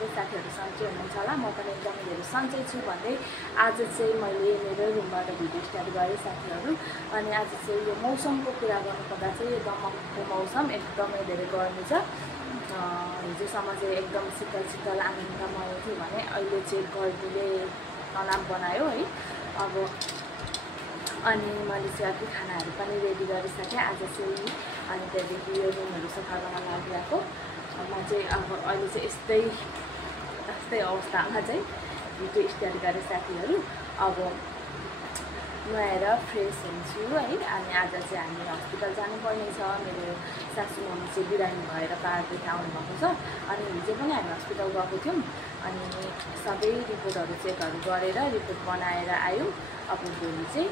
सबै साथीहरू सन्चै हुनुहुन्छ होला। म पनि एकदमै धेरै सन्चै छु भन्दै आज चाहिँ मैले मेरो रुमबाट भिडियो स्टार्ट गरेँ साथीहरू। अनि आज चाहिँ यो मौसमको कुरा गर्नुपर्दा चाहिँ यो दमकको मौसम एकदमै धेरै गर्मी छ। हिजोसम्म चाहिँ एकदम शीतल शीतल आनन्दमय थियो भने अहिले चाहिँ गर्मीले तनाव बनायो है। अब अनि मैले चाहिँ अघि खानाहरू पनि रेडी गरिसकेँ आज चाहिँ। अनि त्यहाँदेखि यो रुमहरू सफा गर्न लागिरहेको म चाहिँ अब अहिले चाहिँ यस्तै अवस्थामा चाहिँ भिडियो स्टार्ट गरेँ साथीहरू। अब नुहाएर फ्रेस हुन्छु है। अनि आज चाहिँ हामी हस्पिटल जानुपर्ने छ। मेरो सासू मम्मी चाहिँ बिरामी भएर पारदेखि आउनुभएको छ। अनि हिजो पनि हामी हस्पिटल गएको थियौँ। अनि सबै रिपोर्टहरू चेकहरू गरेर रिपोर्ट बनाएर आयौँ। अब भोलि चाहिँ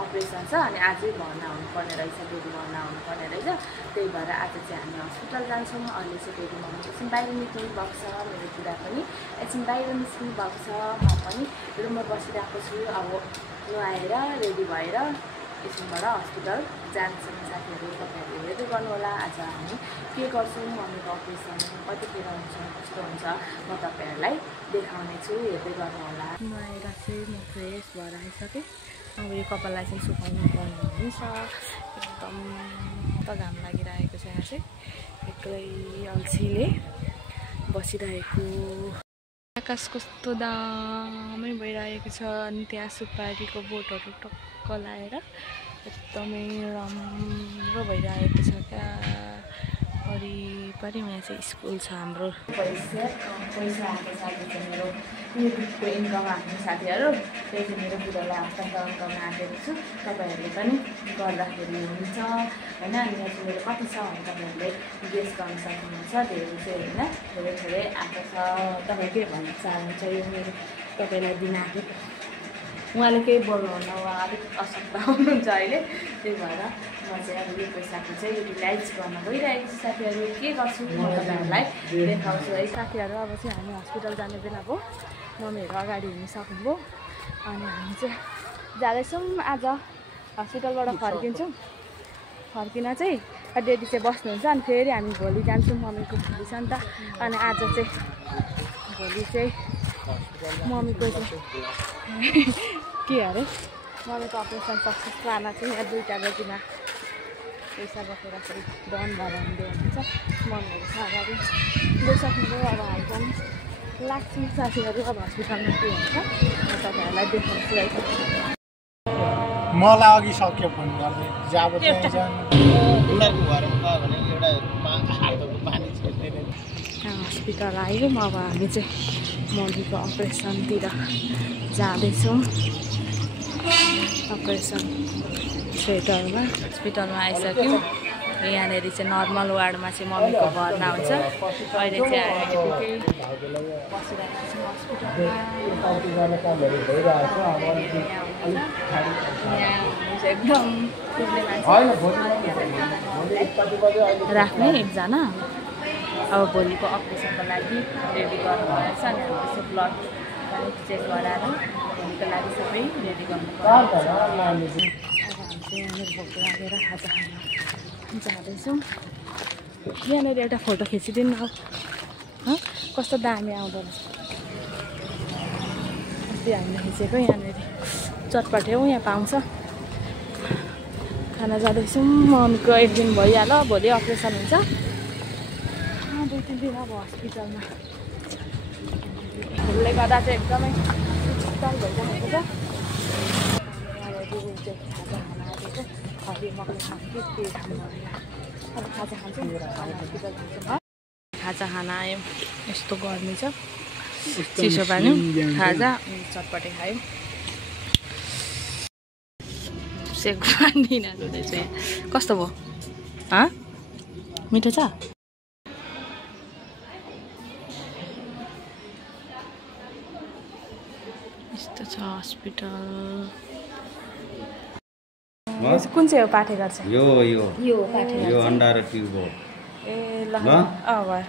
अपरेसन छ। अनि आजै भर्ना हुनुपर्ने रहेछ, बेबी भर्ना हुनुपर्ने रहेछ। त्यही भएर आज चाहिँ हामी हस्पिटल जान्छौँ। अहिले चाहिँ बेबी मम्मी एकछिन बाहिर निस्किनु भएको छ, मेरो बुढा पनि एकछिन बाहिर निस्किनु भएको छ। म पनि रुममा बसिरहेको छु। अब नुहाएर रेडी भएर एकछिनबाट हस्पिटल जान्छौँ साथीहरू। तपाईँहरूले हेर्दै गर्नुहोला आज हामी के गर्छौँ, मम्मीको अपरेसन कतिखेर हुन्छ, कस्तो हुन्छ म तपाईँहरूलाई देखाउने छु, हेर्दै गर्नुहोला। नुहाएर चाहिँ म फ्रेस भएर आइसकेँ। अब यो कपाललाई चाहिँ सुकाउनु पर्ने हुन्छ। एकदम त घाम लागिरहेको छ। यहाँ चाहिँ एक्लै अल्छीले बसिरहेको। आकाश कस्तो दामी भइरहेको छ। अनि त्यहाँ सुपारीको बोटहरू टक्क लाएर एकदमै राम्रो भइरहेको छ। क्या वरिपरि यहाँ चाहिँ स्कुल छ हाम्रो। पैसा आएको छ मेरो युट्युबको इन्कम आफ्नो साथीहरू। त्यही चाहिँ मेरो बुढालाई हस्तान्तरण गर्न आँटेको छु। तपाईँहरूले पनि गर्दाखेरि हुन्छ होइन। अनि यहाँ चाहिँ मेरो कति छ भने तपाईँहरूले गेस गर्न सक्नुहुन्छ। धेरै चाहिँ होइन, धेरै आएको छ। तपाईँ के भन्न चाहनुहुन्छ यो मेरो तपाईँलाई दिन आँटेको? उहाँले केही बोल्नुहुन्न, उहाँ अलिक असक्त हुनुहुन्छ अहिले। त्यही भएर म चाहिँ अब यो पैसाको चाहिँ युटिलाइज गर्न गइरहेको छु साथीहरू। के गर्छु म तपाईँहरूलाई देखाउँछु है साथीहरू। अब चाहिँ हामी हस्पिटल जाने बेला भयो। मम्मीहरू अगाडि हिँडिसक्नुभयो। अनि हामी चाहिँ जाँदैछौँ। आज हस्पिटलबाट फर्किन्छौँ। फर्किन चाहिँ डेडी चाहिँ बस्नुहुन्छ। अनि फेरि हामी भोलि जान्छौँ, मम्मीको भोलि छ नि त। अनि आज चाहिँ भोलि चाहिँ मम्मीको चाहिँ के अरे मम्मीको अपरेसन सक्सेस लान चाहिँ यहाँ 2टा बजीमा पैसा बोकेर चाहिँ डन भएर हुँदै हुनुहुन्छ। मम्मीहरू छ अगाडि गइसक्नुभयो। अब हामी पनि लाग्छौँ साथीहरू। अब हस्पिटलमा के हुन्छ म तपाईँहरूलाई देखाउँछु है। मलाई अघि सक्यो फोन गर्दै जब हस्पिटल आयौँ। अब हामी चाहिँ मम्मीको अपरेसनतिर जाँदैछौँ। अपरेसन थिएटरमा हस्पिटलमा आइसक्यौँ। यहाँनिर चाहिँ नर्मल वार्डमा चाहिँ मम्मीको भर्ना हुन्छ। अहिले चाहिँ हामी त्यतिकै बसिरहेको छौँ हस्पिटलमा। एकदम राख्ने एकजना अब भोलिको अपरेसनको लागि रेडी गर्नुभएछ। अनि हाम्रो ब्लड पनि चेक गराएर भोलिको लागि सबै रेडी गर्नुपर्छ। अब हामी चाहिँ यहाँनिर भोक लागेर खाजा खान जाँदैछौँ। यहाँनिर एउटा फोटो खिचिदिनु अब कस्तो दामी आउँदो रहेछ। अस्ति हामीले खिचेको यहाँनिर चटपटे हो, यहाँ पाउँछ। खाना जाँदैछौँ। मम्मीको 1 दिन भइहाल्यो, भोलि अपरेसन हुन्छ। 2-3 दिन अब हस्पिटलमा फुलले गर्दा चाहिँ एकदमै शीतल भइरहेको छ। खाजा खान आएको हरियो मकैले खान्छु के खानु भनेर अब खाजा खान्छौँ। हस्पिटल जान्छौँ। खाजा खान आयौँ। यस्तो गर्मी छ। चिसो पानी खाजा चटपटे खायौँ। सेक पानी नहुँदैछ। कस्तो भयो? मिठो छ? यस्तो छ हस्पिटल। कुन चाहिँ हो पाठेघर चाहिँ? यो पाठेघर। यो अन्डा र ट्युब हो। ए ल भयो।